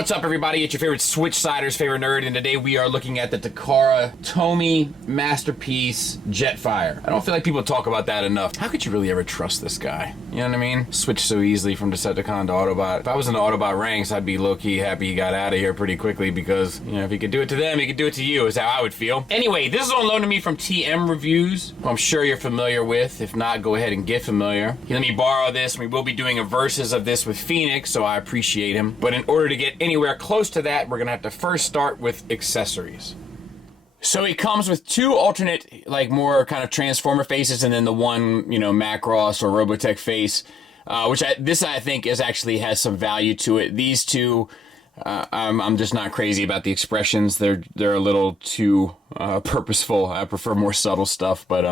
What's up, everybody? It's your favorite Switchsider's favorite nerd, and today we are looking at the Takara Tomy Masterpiece Jetfire. I don't feel like people talk about that enough. How could you really ever trust this guy? You know what I mean? Switch so easily from Decepticon to Autobot. If I was in the Autobot ranks, I'd be low-key happy he got out of here pretty quickly because, you know, if he could do it to them, he could do it to you, is how I would feel. Anyway, this is on loan to me from TM Reviews, who I'm sure you're familiar with. If not, go ahead and get familiar. He let me borrow this. We will be doing a versus of this with Phoenix, so I appreciate him. But in order to get anywhere close to that, we're gonna have to first start with accessories. So he comes with two alternate, like, more kind of Transformer faces, and then the one, you know, Macross or Robotech face, which I think actually has some value to it. These two, I'm just not crazy about the expressions. They're a little too purposeful. I prefer more subtle stuff, but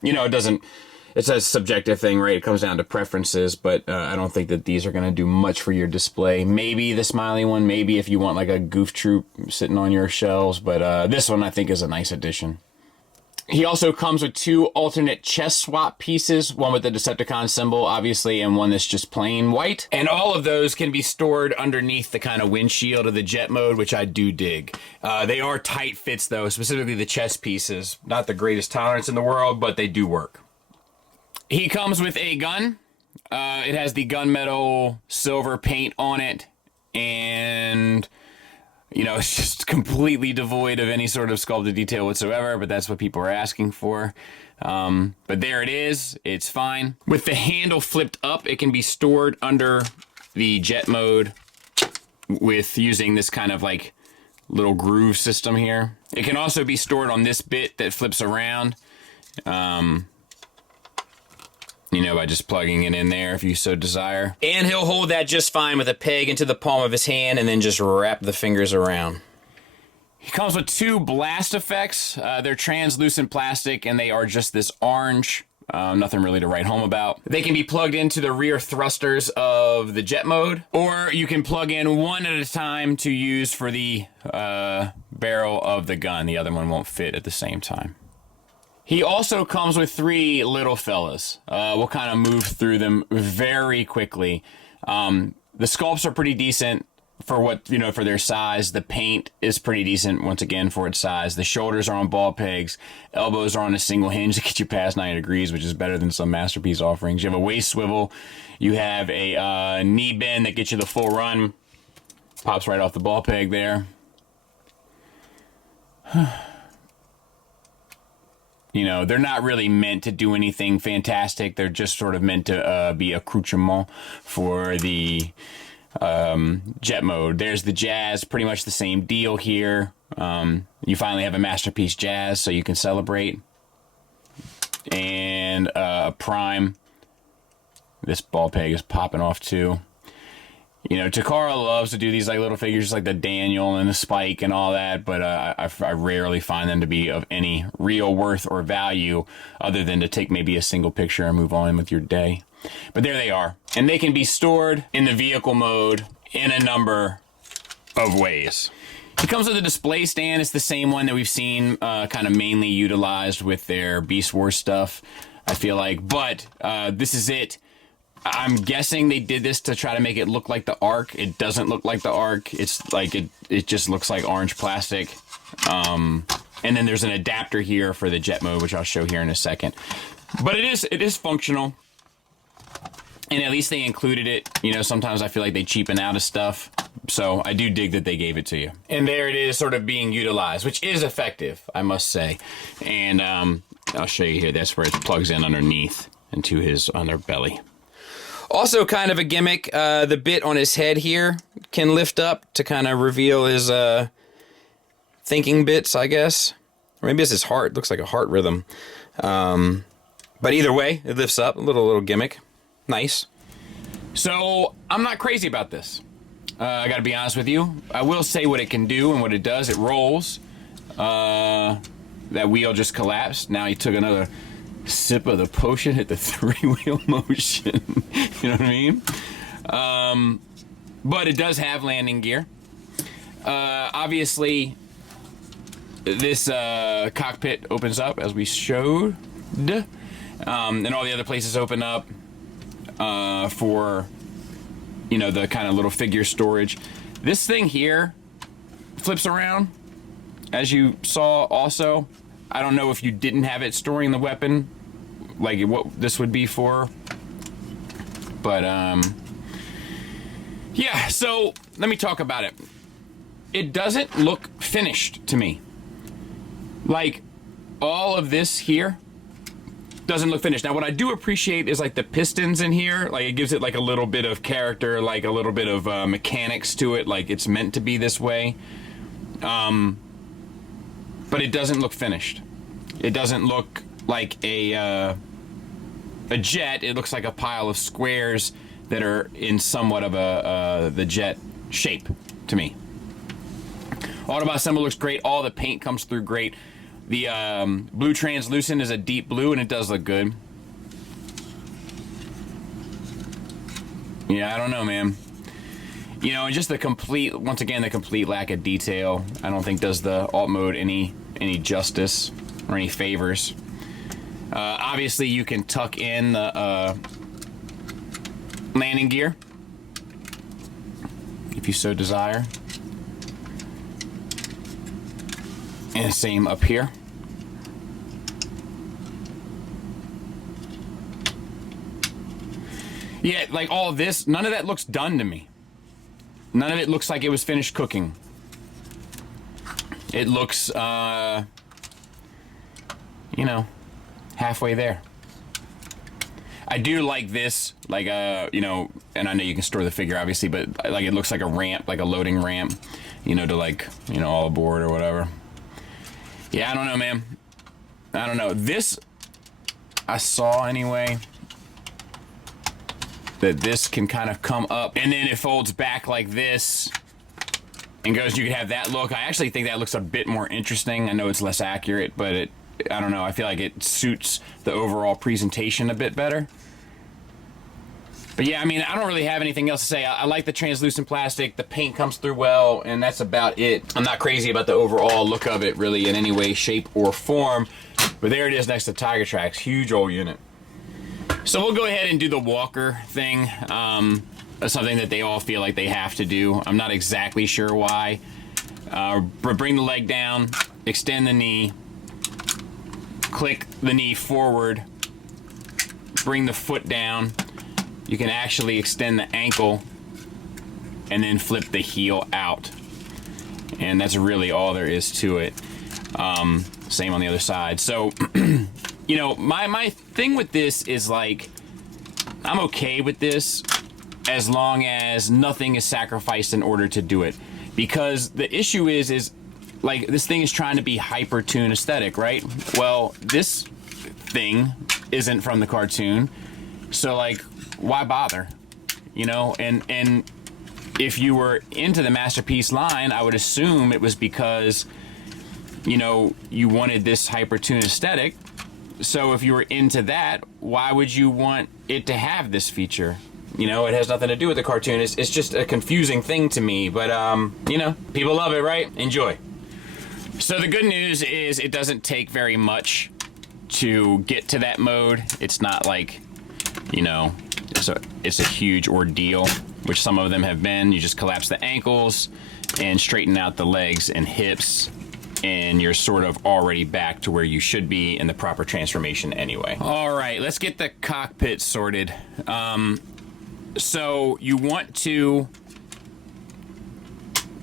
you know, it's a subjective thing, right? It comes down to preferences, but I don't think that these are going to do much for your display. Maybe the smiley one, maybe if you want like a Goof Troop sitting on your shelves, but this one I think is a nice addition. He also comes with two alternate chest swap pieces, one with the Decepticon symbol, obviously, and one that's just plain white. And all of those can be stored underneath the kind of windshield of the jet mode, which I do dig. They are tight fits, though, specifically the chest pieces. Not the greatest tolerance in the world, but they do work. He comes with a gun. It has the gunmetal silver paint on it, and, you know, it's just completely devoid of any sort of sculpted detail whatsoever, but that's what people are asking for. But there it is. It's fine. With the handle flipped up, it can be stored under the jet mode with using this kind of like little groove system here. It can also be stored on this bit that flips around. You know, by just plugging it in there if you so desire. And he'll hold that just fine with a peg into the palm of his hand and then just wrap the fingers around. He comes with two blast effects. They're translucent plastic and they are just this orange. Nothing really to write home about. They can be plugged into the rear thrusters of the jet mode, or you can plug in one at a time to use for the barrel of the gun. The other one won't fit at the same time. He also comes with three little fellas. We'll kind of move through them very quickly. The sculpts are pretty decent for what, you know, for their size. The paint is pretty decent, once again, for its size. The shoulders are on ball pegs. Elbows are on a single hinge to get you past 90 degrees, which is better than some Masterpiece offerings. You have a waist swivel. You have a knee bend that gets you the full run. Pops right off the ball peg there. You know, they're not really meant to do anything fantastic. They're just sort of meant to be accoutrement for the jet mode. There's the Jazz, pretty much the same deal here. You finally have a Masterpiece Jazz, so you can celebrate. And Prime. This ball peg is popping off too. You know, Takara loves to do these like little figures like the Daniel and the Spike and all that, but I rarely find them to be of any real worth or value other than to take maybe a single picture and move on with your day. But there they are. And they can be stored in the vehicle mode in a number of ways. It comes with a display stand. It's the same one that we've seen kind of mainly utilized with their Beast Wars stuff, I feel like. But this is it. I'm guessing they did this to try to make it look like the Ark. It doesn't look like the Ark. It's like it just looks like orange plastic. And then there's an adapter here for the jet mode, which I'll show here in a second. But it is functional. And at least they included it. You know, sometimes I feel like they cheapen out of stuff. So I do dig that they gave it to you. And there it is, sort of being utilized, which is effective, I must say. And I'll show you here. That's where it plugs in underneath into his underbelly. Also kind of a gimmick, the bit on his head here can lift up to kind of reveal his thinking bits, I guess. Or maybe it's his heart. It looks like a heart rhythm. But either way, it lifts up. A little gimmick. Nice. So, I'm not crazy about this. I gotta be honest with you. I will say what it can do and what it does. It rolls. That wheel just collapsed. Now he took another sip of the potion, hit the three-wheel motion. You know what I mean? But it does have landing gear. Obviously, this cockpit opens up as we showed. And all the other places open up for, you know, the kind of little figure storage. This thing here flips around, as you saw also. I don't know if you didn't have it storing the weapon, like what this would be for. But, yeah, so let me talk about it. It doesn't look finished to me. Like, all of this here doesn't look finished. Now, what I do appreciate is, like, the pistons in here. Like, it gives it, like, a little bit of character, like, a little bit of mechanics to it. Like, it's meant to be this way. But it doesn't look finished. It doesn't look like a jet. It looks like a pile of squares that are in somewhat of the jet shape to me. Autobot symbol looks great. All the paint comes through great. The blue translucent is a deep blue, and it does look good. Yeah, I don't know, man. You know, and just the complete, once again, the complete lack of detail, I don't think does the alt mode any justice or any favors. Obviously, you can tuck in the landing gear if you so desire. And same up here. Yeah, like all of this, none of that looks done to me. None of it looks like it was finished cooking. It looks, you know, halfway there. I do like this, like, you know, and I know you can store the figure, obviously, but, like, it looks like a ramp, like a loading ramp, you know, to, like, you know, all aboard or whatever. Yeah, I don't know, man. I don't know. This, I saw anyway, that this can kind of come up, and then it folds back like this, and goes, you could have that look. I actually think that looks a bit more interesting. I know it's less accurate, but it, I don't know, I feel like it suits the overall presentation a bit better. But yeah, I mean, I don't really have anything else to say. I like the translucent plastic, the paint comes through well, and that's about it. I'm not crazy about the overall look of it, really, in any way, shape, or form. But there it is next to Tiger Tracks. Huge old unit. So we'll go ahead and do the walker thing. That's something that they all feel like they have to do. I'm not exactly sure why. Bring the leg down, extend the knee, click the knee forward, bring the foot down. You can actually extend the ankle and then flip the heel out. And that's really all there is to it. Same on the other side. So, you know, my thing with this is, like, I'm okay with this as long as nothing is sacrificed in order to do it. Because the issue is like, this thing is trying to be hyper-toon aesthetic, right? Well, this thing isn't from the cartoon. So, like, why bother? You know, and if you were into the Masterpiece line, I would assume it was because, you know, you wanted this hyper-toon aesthetic. So if you were into that, why would you want it to have this feature? You know, it has nothing to do with the cartoon. It's just a confusing thing to me. But, you know, people love it, right? Enjoy. So the good news is it doesn't take very much to get to that mode. It's not like, you know, it's a huge ordeal, which some of them have been. You just collapse the ankles and straighten out the legs and hips, and you're sort of already back to where you should be in the proper transformation anyway. All right, let's get the cockpit sorted. So you want to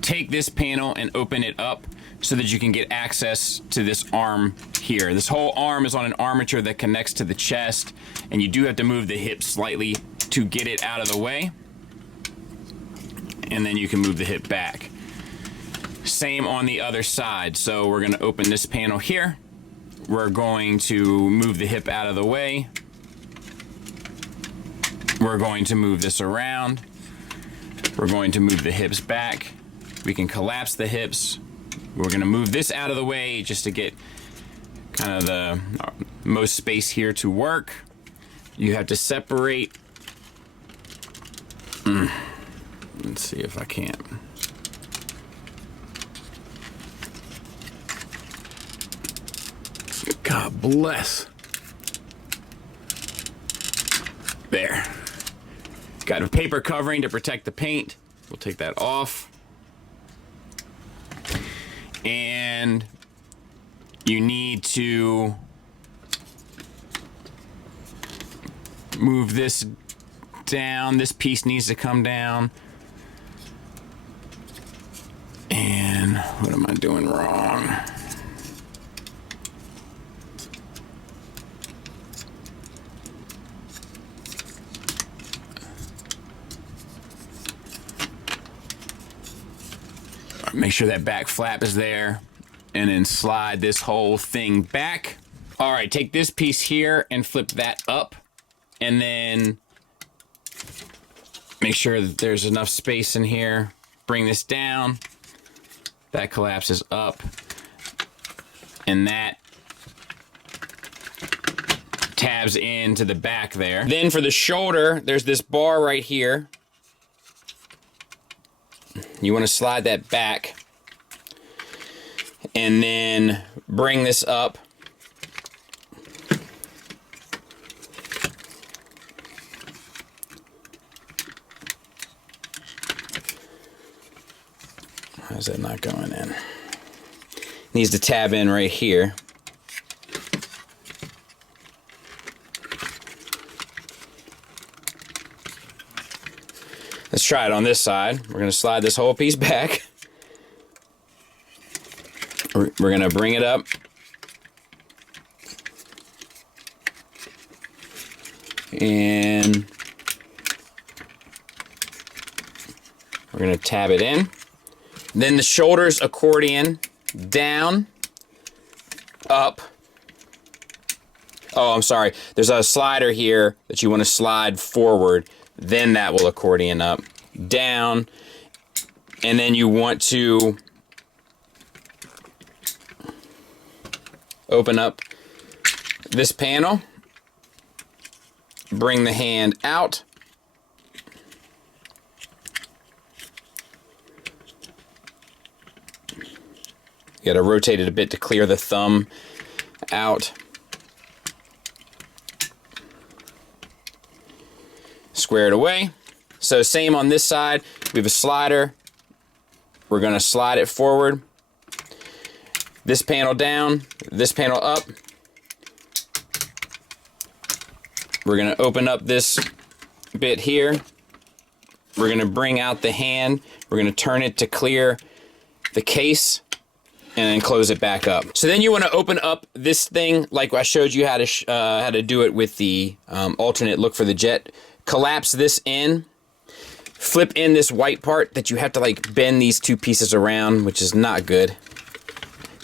take this panel and open it up so that you can get access to this arm here. This whole arm is on an armature that connects to the chest, and you do have to move the hip slightly to get it out of the way, and then you can move the hip back. Same on the other side. So we're going to open this panel here. We're going to move the hip out of the way. We're going to move this around. We're going to move the hips back. We can collapse the hips. We're going to move this out of the way just to get kind of the most space here to work. You have to separate. Let's see if I can't. God bless. There. Got a paper covering to protect the paint. We'll take that off. And you need to move this down. This piece needs to come down. And what am I doing wrong? Make sure that back flap is there, and then slide this whole thing back. All right, take this piece here and flip that up, and then make sure that there's enough space in here. Bring this down. That collapses up, and that tabs into the back there. Then for the shoulder, there's this bar right here. You want to slide that back and then bring this up. How's that not going in? Needs to tab in right here. Let's try it on this side. We're going to slide this whole piece back. We're going to bring it up. And we're going to tab it in. Then the shoulders accordion down, up. Oh, I'm sorry. There's a slider here that you want to slide forward. Then that will accordion up, down, and then you want to open up this panel, bring the hand out, you gotta rotate it a bit to clear the thumb out. Square it away. So same on this side. We have a slider. We're going to slide it forward. This panel down. This panel up. We're going to open up this bit here. We're going to bring out the hand. We're going to turn it to clear the case and then close it back up. So then you want to open up this thing like I showed you how to do it with the alternate look for the jet. Collapse this in, flip in this white part that you have to like bend these two pieces around, which is not good.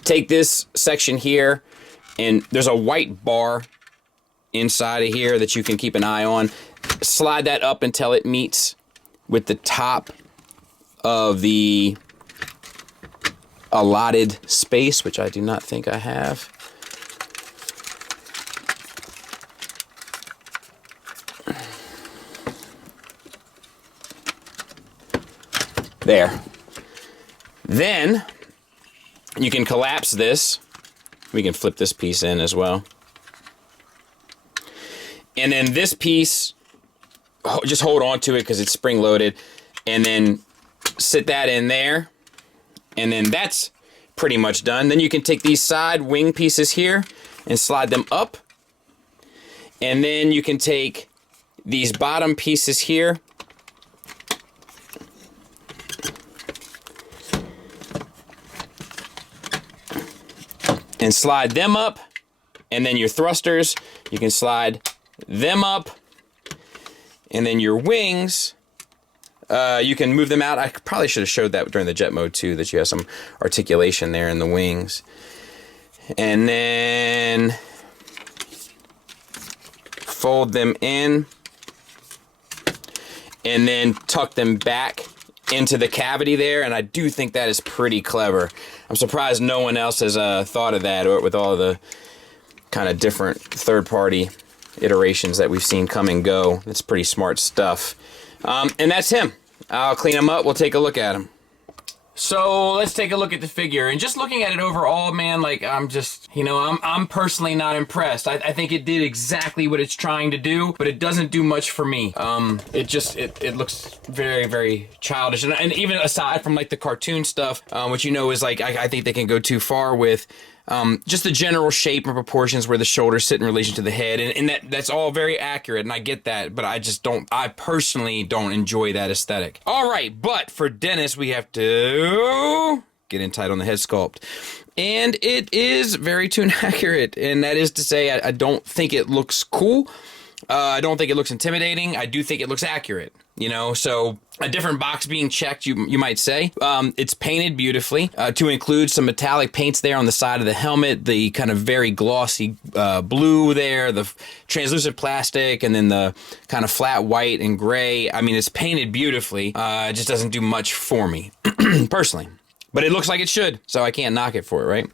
Take this section here, and there's a white bar inside of here that you can keep an eye on. Slide that up until it meets with the top of the allotted space, which I do not think I have. There. Then you can collapse this. We can flip this piece in as well. And then this piece, just hold on to it because it's spring loaded, and then sit that in there. And then that's pretty much done. Then you can take these side wing pieces here and slide them up. And then you can take these bottom pieces here and slide them up, and then your thrusters, you can slide them up, and then your wings, you can move them out. I probably should have showed that during the jet mode too, that you have some articulation there in the wings. And then fold them in, and then tuck them back into the cavity there, and I do think that is pretty clever. I'm surprised no one else has thought of that, or with all the kind of different third-party iterations that we've seen come and go. It's pretty smart stuff. And that's him. I'll clean him up. We'll take a look at him. So let's take a look at the figure, and just looking at it overall, man, like I'm just, you know, I'm personally not impressed. I think it did exactly what it's trying to do, but it doesn't do much for me. It looks very, very childish, and even aside from like the cartoon stuff, which you know is like I think they can go too far with. Just the general shape and proportions where the shoulders sit in relation to the head, and that's all very accurate, and I get that, but I personally don't enjoy that aesthetic. All right, but for Dennis, we have to get in tight on the head sculpt. And it is very toon accurate, and that is to say, I don't think it looks cool. I don't think it looks intimidating. I do think it looks accurate, you know, so a different box being checked, you might say. It's painted beautifully to include some metallic paints there on the side of the helmet, the kind of very glossy blue there, the translucent plastic, and then the kind of flat white and gray. I mean, it's painted beautifully. It just doesn't do much for me, personally. But it looks like it should, so I can't knock it for it, right?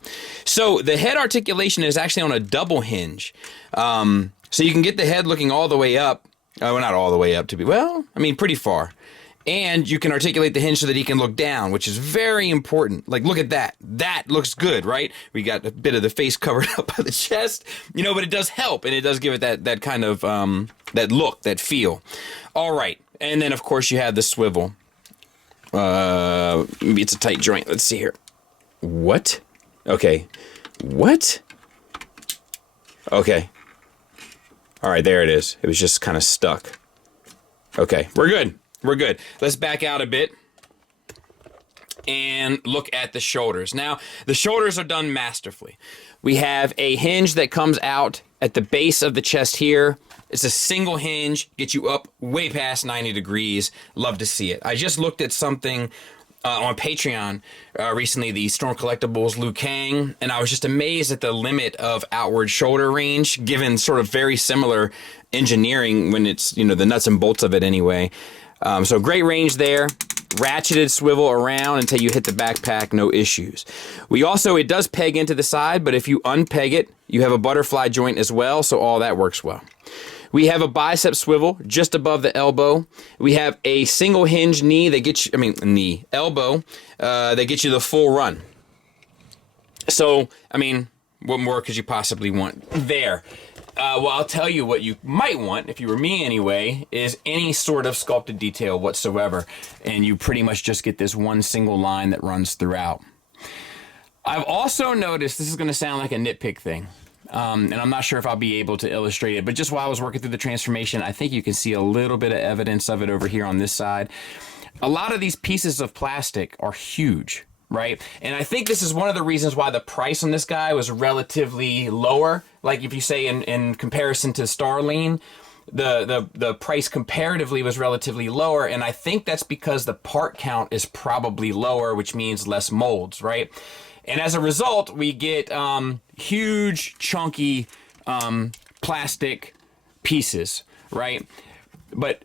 So the head articulation is actually on a double hinge. So you can get the head looking all the way up. Well, not all the way up to be, well, I mean, pretty far. And you can articulate the hinge so that he can look down, which is very important. Like, look at that. That looks good, right? We got a bit of the face covered up by the chest, you know, but it does help, and it does give it that kind of, that look, that feel. All right. And then, of course, you have the swivel. Maybe it's a tight joint. Let's see here. What? Okay. What? Okay. All right, there it is. It was just kind of stuck. Okay, we're good. We're good. Let's back out a bit and look at the shoulders. Now, the shoulders are done masterfully. We have a hinge that comes out at the base of the chest here. It's a single hinge, gets you up way past 90 degrees. Love to see it. I just looked at something on Patreon recently, the Storm Collectibles Liu Kang, and I was just amazed at the limit of outward shoulder range, given sort of very similar engineering when it's, you know, the nuts and bolts of it anyway. So great range there. Ratcheted swivel around until you hit the backpack, no issues. We also, it does peg into the side, but if you unpeg it, you have a butterfly joint as well, so all that works well. We have a bicep swivel just above the elbow. We have a single hinge knee that gets you, knee, elbow, that gets you the full run. So, I mean, what more could you possibly want there? Well, I'll tell you what you might want, if you were me anyway, is any sort of sculpted detail whatsoever. And you pretty much just get this one single line that runs throughout. I've also noticed, this is going to sound like a nitpick thing, and I'm not sure if I'll be able to illustrate it, but just while I was working through the transformation, I think you can see a little bit of evidence of it over here on this side. A lot of these pieces of plastic are huge, right? And I think this is one of the reasons why the price on this guy was relatively lower. Like if you say in comparison to Starline, the price comparatively was relatively lower, and I think that's because the part count is probably lower, which means less molds, right? And as a result, we get huge, chunky plastic pieces, right? But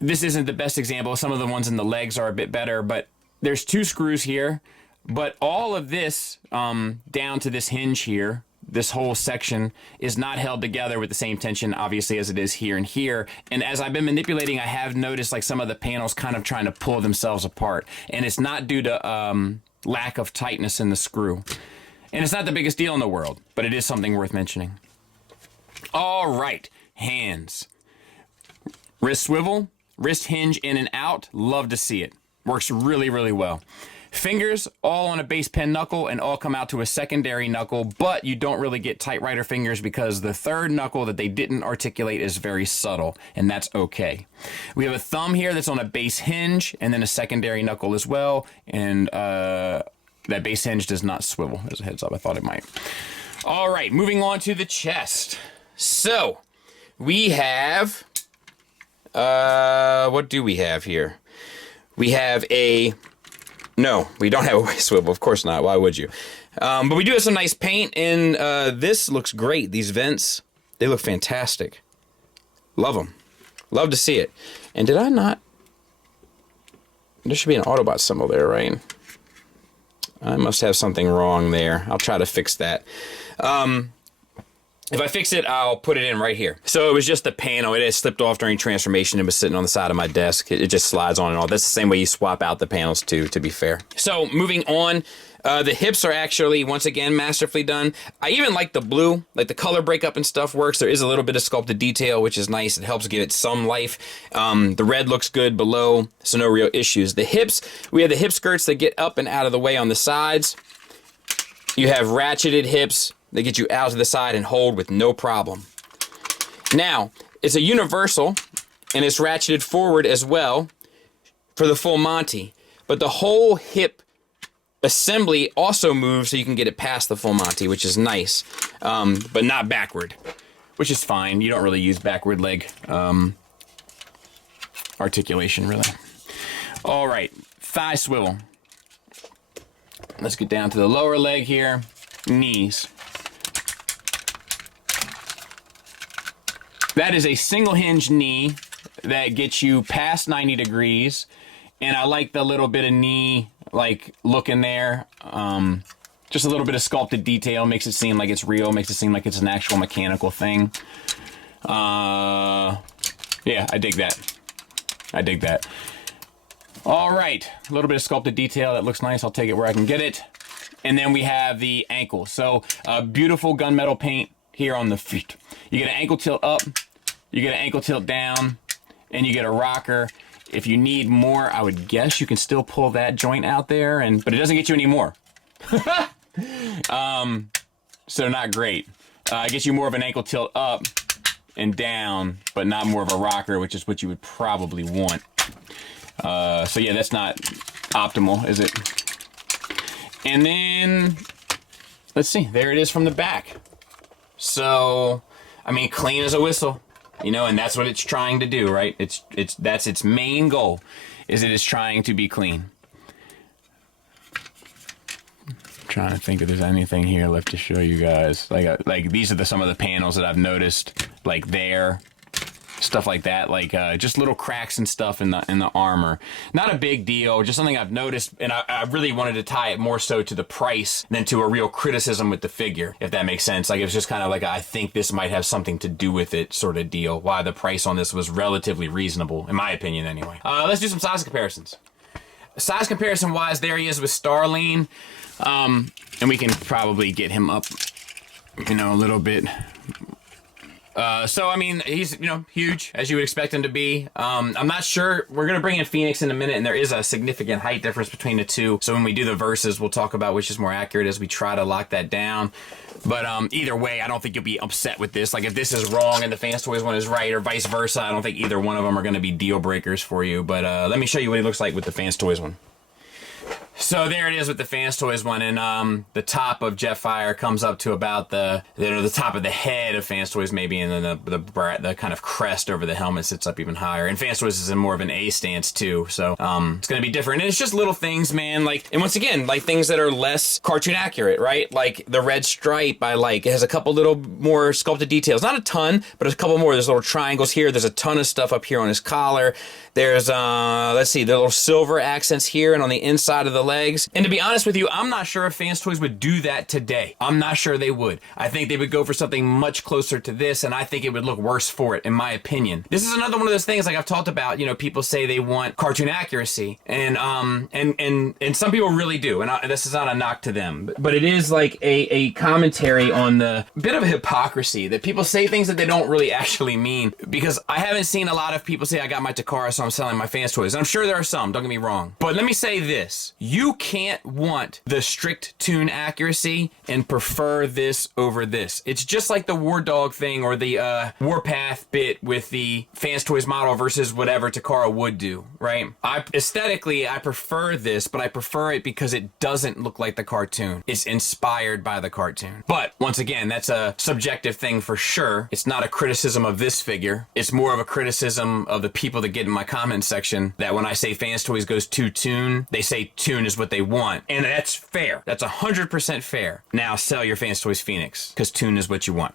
this isn't the best example. Some of the ones in the legs are a bit better, but there's 2 screws here. But all of this down to this hinge here, this whole section is not held together with the same tension, obviously, as it is here and here. And as I've been manipulating, I have noticed like some of the panels kind of trying to pull themselves apart. And it's not due to lack of tightness in the screw. And it's not the biggest deal in the world, but it is something worth mentioning. All right, hands. Wrist swivel, wrist hinge in and out. Love to see it. Works really, really well. Fingers, all on a base pen knuckle and all come out to a secondary knuckle, but you don't really get tight writer fingers because the third knuckle that they didn't articulate is very subtle, and that's okay. We have a thumb here that's on a base hinge and then a secondary knuckle as well, and that base hinge does not swivel. As a heads up, I thought it might. All right, moving on to the chest. So, we have, what do we have here? We have a... No, we don't have a waist swivel. Of course not. Why would you? But we do have some nice paint, and this looks great. These vents, they look fantastic. Love them. Love to see it. And did I not? There should be an Autobot symbol there, right? I must have something wrong there. I'll try to fix that. And If I fix it, I'll put it in right here. So it was just the panel. It had slipped off during transformation and was sitting on the side of my desk. It just slides on and all. That's the same way you swap out the panels too, to be fair. So moving on, the hips are actually, once again, masterfully done. I even like the blue, like the color breakup and stuff works. There is a little bit of sculpted detail, which is nice. It helps give it some life. The red looks good below, so no real issues. The hips, we have the hip skirts that get up and out of the way on the sides. You have ratcheted hips that get you out to the side and hold with no problem. Now, it's a universal, and it's ratcheted forward as well for the full Monty. But the whole hip assembly also moves so you can get it past the full Monty, which is nice, but not backward, which is fine. You don't really use backward leg articulation, really. All right, thigh swivel. Let's get down to the lower leg here. Knees. That is a single hinge knee that gets you past 90 degrees. And I like the little bit of knee, like, look in there. Just a little bit of sculpted detail. Makes it seem like it's real. Makes it seem like it's an actual mechanical thing. Yeah, I dig that. I dig that. All right, a little bit of sculpted detail that looks nice. I'll take it where I can get it. And then we have the ankle. So beautiful gunmetal paint here on the feet. You get an ankle tilt up, you get an ankle tilt down, and you get a rocker. If you need more, I would guess you can still pull that joint out there, but it doesn't get you any more. So not great. It gets you more of an ankle tilt up and down, but not more of a rocker, which is what you would probably want. So yeah, that's not optimal, is it? And then, let's see, there it is from the back. So, I mean, clean as a whistle, you know, and that's what it's trying to do, right? That's its main goal, is it is trying to be clean. I'm trying to think if there's anything here left to show you guys. Like these are some of the panels that I've noticed, like there. Stuff like that, like just little cracks and stuff in the armor. Not a big deal, just something I've noticed, and I really wanted to tie it more so to the price than to a real criticism with the figure, if that makes sense. Like, it was just kind of like, I think this might have something to do with it sort of deal, why the price on this was relatively reasonable, in my opinion anyway. Let's do some size comparisons. Size comparison wise, there he is with Starline, and we can probably get him up, you know, a little bit. So, I mean, he's, you know, huge, as you would expect him to be. I'm not sure. We're going to bring in Phoenix in a minute, and there is a significant height difference between the two. So when we do the verses, we'll talk about which is more accurate as we try to lock that down. But either way, I don't think you'll be upset with this. Like, if this is wrong and the Fans Toys one is right, or vice versa, I don't think either one of them are going to be deal breakers for you. But let me show you what he looks like with the Fans Toys one. So there it is with the Fans Toys one, and the top of Jetfire comes up to about the top of the head of Fans Toys maybe, and then the kind of crest over the helmet sits up even higher. And Fans Toys is in more of an A stance too, so it's gonna be different. And it's just little things, man. Like, and once again, like things that are less cartoon accurate, right? Like the red stripe, it has a couple little more sculpted details, not a ton, but a couple more. There's little triangles here. There's a ton of stuff up here on his collar. There's let's see, the little silver accents here and on the inside of the legs. And to be honest with you, I'm not sure if Fans Toys would do that today. I'm not sure they would. I think they would go for something much closer to this, and I think it would look worse for it, in my opinion. This is another one of those things, like I've talked about, you know, people say they want cartoon accuracy, and some people really do, and this is not a knock to them, but it is like a commentary on the bit of a hypocrisy that people say things that they don't really actually mean, because I haven't seen a lot of people say, I got my Takara, so I'm selling my Fans Toys. And I'm sure there are some, don't get me wrong. But let me say this. You can't want the strict tune accuracy and prefer this over this. It's just like the War Dog thing or the Warpath bit with the Fans Toys model versus whatever Takara would do, right? Aesthetically, I prefer this, but I prefer it because it doesn't look like the cartoon. It's inspired by the cartoon. But once again, that's a subjective thing for sure. It's not a criticism of this figure. It's more of a criticism of the people that get in my comment section that when I say Fans Toys goes to tune, they say tune is what they want. And that's fair. That's 100% fair. Now sell your Fans Toys Phoenix, because tune is what you want.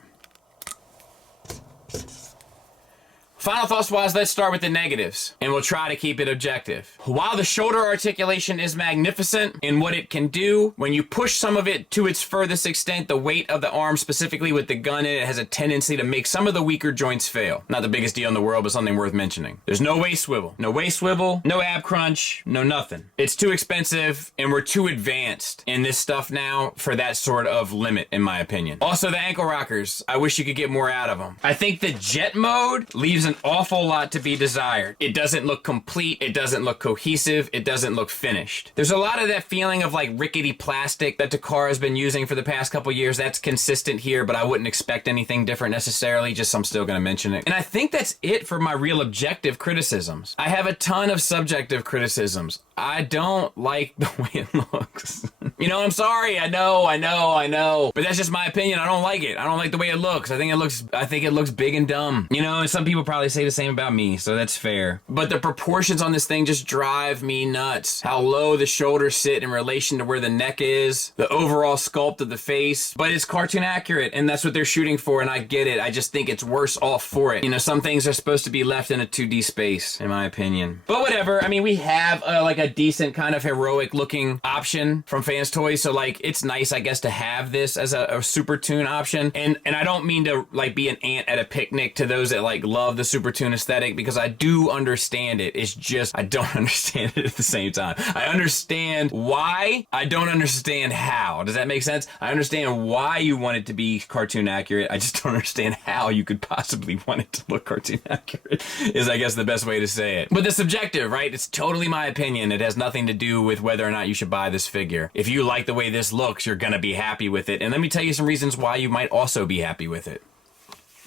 Final thoughts wise, let's start with the negatives, and we'll try to keep it objective. While the shoulder articulation is magnificent in what it can do, when you push some of it to its furthest extent, the weight of the arm, specifically with the gun in it, has a tendency to make some of the weaker joints fail. Not the biggest deal in the world, but something worth mentioning. There's no waist swivel. No waist swivel, no ab crunch, no nothing. It's too expensive, and we're too advanced in this stuff now for that sort of limit, in my opinion. Also, the ankle rockers, I wish you could get more out of them. I think the jet mode leaves an awful lot to be desired. It doesn't look complete, it doesn't look cohesive, it doesn't look finished. There's a lot of that feeling of like rickety plastic that Takara has been using for the past couple years. That's consistent here, but I wouldn't expect anything different necessarily, just I'm still gonna mention it. And I think that's it for my real objective criticisms. I have a ton of subjective criticisms. I don't like the way it looks. You know, I'm sorry, I know. But that's just my opinion. I don't like it. I don't like the way it looks. I think it looks big and dumb. You know, and some people probably say the same about me, so that's fair. But the proportions on this thing just drive me nuts. How low the shoulders sit in relation to where the neck is, the overall sculpt of the face. But it's cartoon accurate, and that's what they're shooting for, and I get it. I just think it's worse off for it. You know, some things are supposed to be left in a 2D space, in my opinion. But whatever. I mean, we have like a decent kind of heroic looking option from Fans Toys, so like it's nice, I guess, to have this as a super tune option. And I don't mean to like be an ant at a picnic to those that like love the super tune aesthetic, because I do understand it. It's just I don't understand it at the same time. I understand why, I don't understand how. Does that make sense? I understand why you want it to be cartoon accurate. I just don't understand how you could possibly want it to look cartoon accurate, is I guess the best way to say it. But the subjective, right? It's totally my opinion. It has nothing to do with whether or not you should buy this figure. If you like the way this looks, you're gonna be happy with it. And let me tell you some reasons why you might also be happy with it.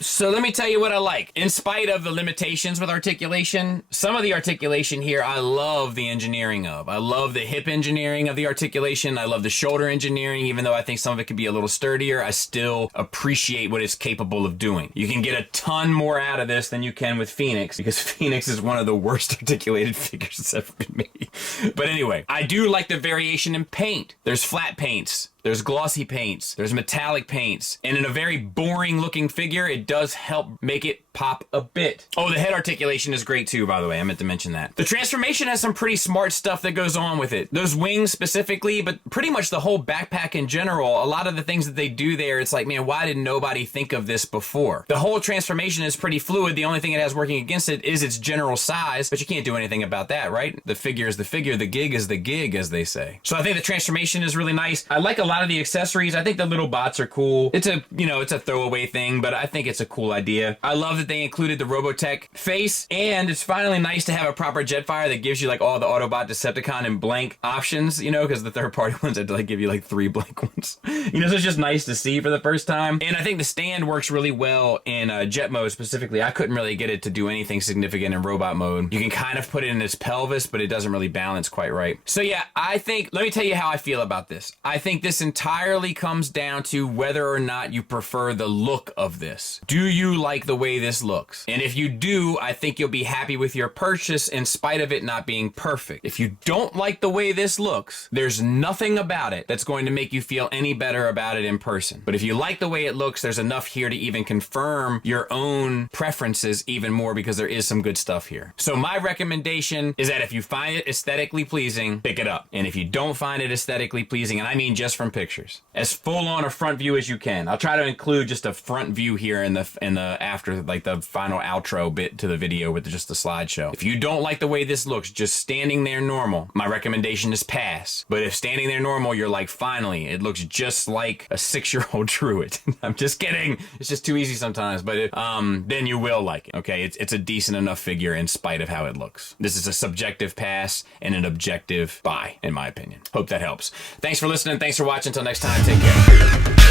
So let me tell you what I like. In spite of the limitations with articulation, some of the articulation here I love the engineering of. I love the hip engineering of the articulation. I love the shoulder engineering, even though I think some of it could be a little sturdier. I still appreciate what it's capable of doing. You can get a ton more out of this than you can with Phoenix, because Phoenix is one of the worst articulated figures that's ever been made. But anyway, I do like the variation in paint. There's flat paints. There's glossy paints, there's metallic paints, and in a very boring looking figure, it does help make it pop a bit. Oh, the head articulation is great too, by the way. I meant to mention that. The transformation has some pretty smart stuff that goes on with it. Those wings specifically, but pretty much the whole backpack in general, a lot of the things that they do there, it's like, man, why did nobody think of this before? The whole transformation is pretty fluid. The only thing it has working against it is its general size, but you can't do anything about that, right? The figure is the figure, the gig is the gig, as they say. So I think the transformation is really nice. I like a lot of the accessories. I think the little bots are cool. It's a, you know, it's a throwaway thing, but I think it's a cool idea. I love that they included the Robotech face, and it's finally nice to have a proper Jetfire that gives you like all the Autobot, Decepticon, and blank options, you know, because the third-party ones had to like give you like 3 blank ones. You know, so it's just nice to see for the first time. And I think the stand works really well in jet mode specifically. I couldn't really get it to do anything significant in robot mode. You can kind of put it in its pelvis, but it doesn't really balance quite right. So yeah, I think, let me tell you how I feel about this. I think this entirely comes down to whether or not you prefer the look of this. Do you like the way this looks? And if you do, I think you'll be happy with your purchase in spite of it not being perfect. If you don't like the way this looks, there's nothing about it that's going to make you feel any better about it in person. But if you like the way it looks, there's enough here to even confirm your own preferences even more, because there is some good stuff here. So my recommendation is that if you find it aesthetically pleasing, pick it up. And if you don't find it aesthetically pleasing, and I mean just from pictures, as full on a front view as you can. I'll try to include just a front view here in the after, like the final outro bit to the video with just the slideshow. If you don't like the way this looks, just standing there normal, my recommendation is pass. But if standing there normal, you're like, finally, it looks just like a 6-year-old drew it. I'm just kidding. It's just too easy sometimes, but then you will like it. Okay, it's a decent enough figure in spite of how it looks. This is a subjective pass and an objective buy, in my opinion. Hope that helps. Thanks for listening. Thanks for watching. Until next time, take care.